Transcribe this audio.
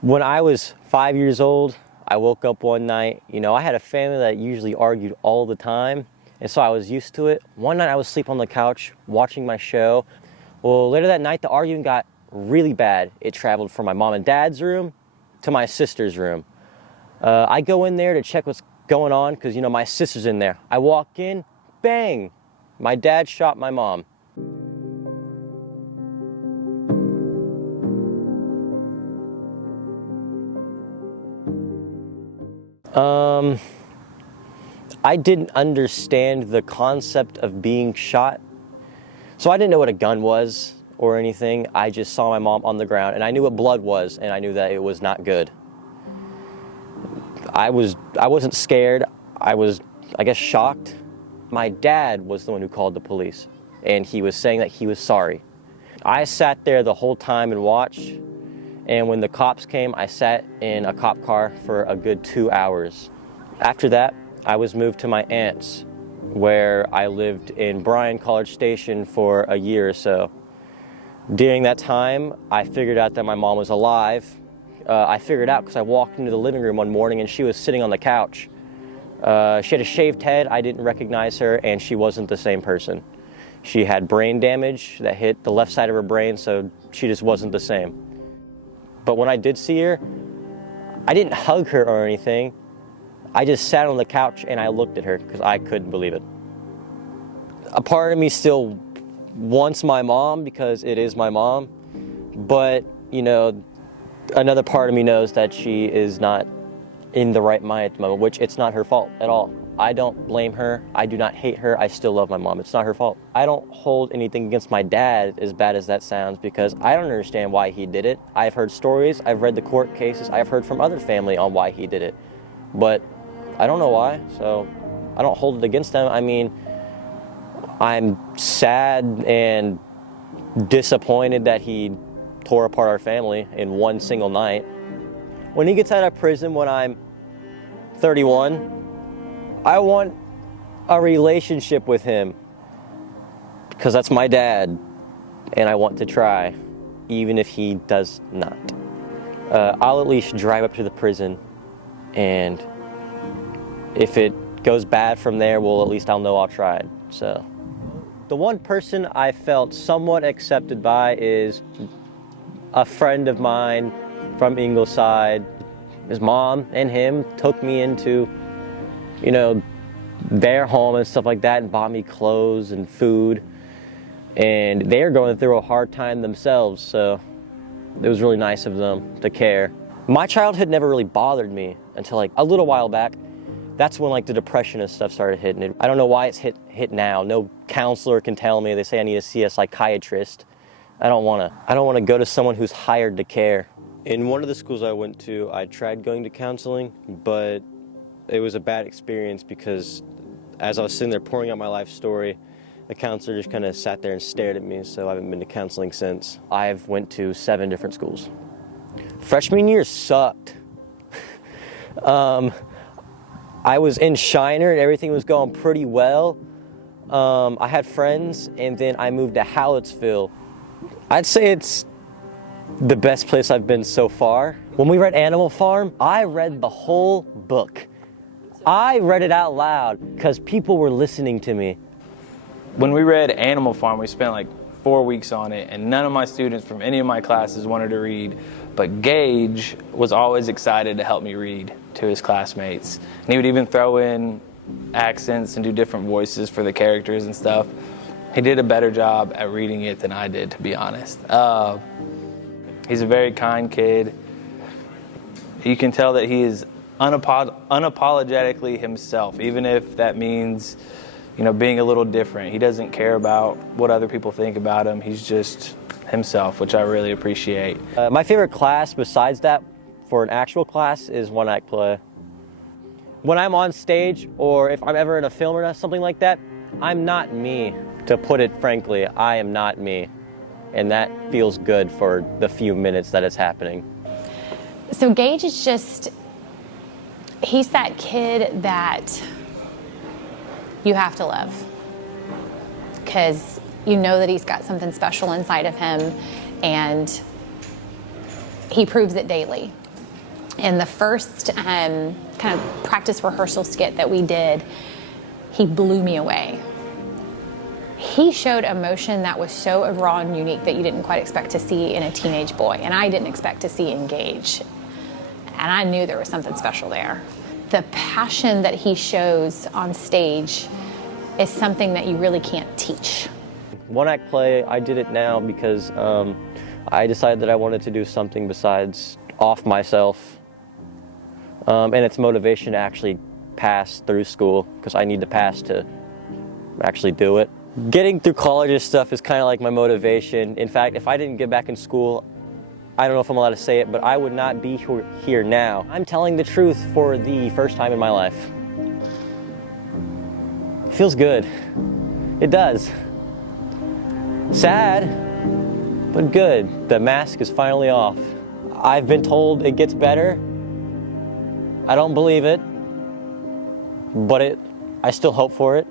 When I was 5 years old, I woke up one night. I had a family that usually argued all the time, and so I was used to it. One night I was asleep on the couch watching my show. Well, later that night, the arguing got really bad. It traveled from my mom and dad's room to my sister's room. I go in there to check what's going on because, my sister's in there. I walk in, bang! My dad shot my mom. I didn't understand the concept of being shot. So I didn't know what a gun was or anything. I just saw my mom on the ground and I knew what blood was and I knew that it was not good. I wasn't scared. I was, I guess, shocked. My dad was the one who called the police and he was saying that he was sorry. I sat there the whole time and watched, and when the cops came, I sat in a cop car for a good 2 hours. After that, I was moved to my aunt's, where I lived in Bryan College Station for a year or so. During that time, I figured out that my mom was alive. I figured out because I walked into the living room one morning and she was sitting on the couch. She had a shaved head, I didn't recognize her, and she wasn't the same person. She had brain damage that hit the left side of her brain, so she just wasn't the same. But when I did see her, I didn't hug her or anything. I just sat on the couch and I looked at her because I couldn't believe it. A part of me still wants my mom because it is my mom, but another part of me knows that she is not in the right mind at the moment, which it's not her fault at all. I don't blame her. I do not hate her. I still love my mom. It's not her fault. I don't hold anything against my dad, as bad as that sounds, because I don't understand why he did it. I've heard stories. I've read the court cases. I've heard from other family on why he did it. But I don't know why, so I don't hold it against them. I mean, I'm sad and disappointed that he tore apart our family in one single night. When he gets out of prison when I'm 31, I want a relationship with him because that's my dad and I want to try, even if he does not. I'll at least drive up to the prison, and if it goes bad from there, well, at least I'll know I'll try it. So the one person I felt somewhat accepted by is a friend of mine from Ingleside. His mom and him took me into their home and stuff like that and bought me clothes and food, and they're going through a hard time themselves, so it was really nice of them to care. My childhood never really bothered me until a little while back. That's when the depression and stuff started hitting it. I don't know why it's hit now. No counselor can tell me. They say I need to see a psychiatrist. I don't want to go to someone who's hired to care. In one of the schools I went to, I tried going to counseling, but it was a bad experience because as I was sitting there pouring out my life story, the counselor just kind of sat there and stared at me, so I haven't been to counseling since. I've went to 7 different schools. Freshman year sucked. I was in Shiner and everything was going pretty well. I had friends, and then I moved to Hallettsville. I'd say it's the best place I've been so far. When we read Animal Farm, I read the whole book. I read it out loud because people were listening to me. When we read Animal Farm, we spent 4 weeks on it, and none of my students from any of my classes wanted to read, but Gage was always excited to help me read to his classmates. And he would even throw in accents and do different voices for the characters and stuff. He did a better job at reading it than I did, to be honest. He's a very kind kid. You can tell that he is unapologetically himself, even if that means being a little different. He doesn't care about what other people think about him. He's just himself, which I really appreciate. My favorite class besides that for an actual class is one-act play. When I'm on stage or if I'm ever in a film or something like that, I'm not me. To put it frankly, I am not me. And that feels good for the few minutes that it's happening. So Gage is he's that kid that you have to love, because you know that he's got something special inside of him, and he proves it daily. In the first kind of practice rehearsal skit that we did, he blew me away. He showed emotion that was so raw and unique that you didn't quite expect to see in a teenage boy, and I didn't expect to see in Gage. And I knew there was something special there. The passion that he shows on stage is something that you really can't teach. One-act play, I did it now because I decided that I wanted to do something besides off myself. And it's motivation to actually pass through school, because I need to pass to actually do it. Getting through college stuff is kind of like my motivation. In fact, if I didn't get back in school, I don't know if I'm allowed to say it, but I would not be here now. I'm telling the truth for the first time in my life. It feels good. It does. Sad, but good. The mask is finally off. I've been told it gets better. I don't believe it, but I still hope for it.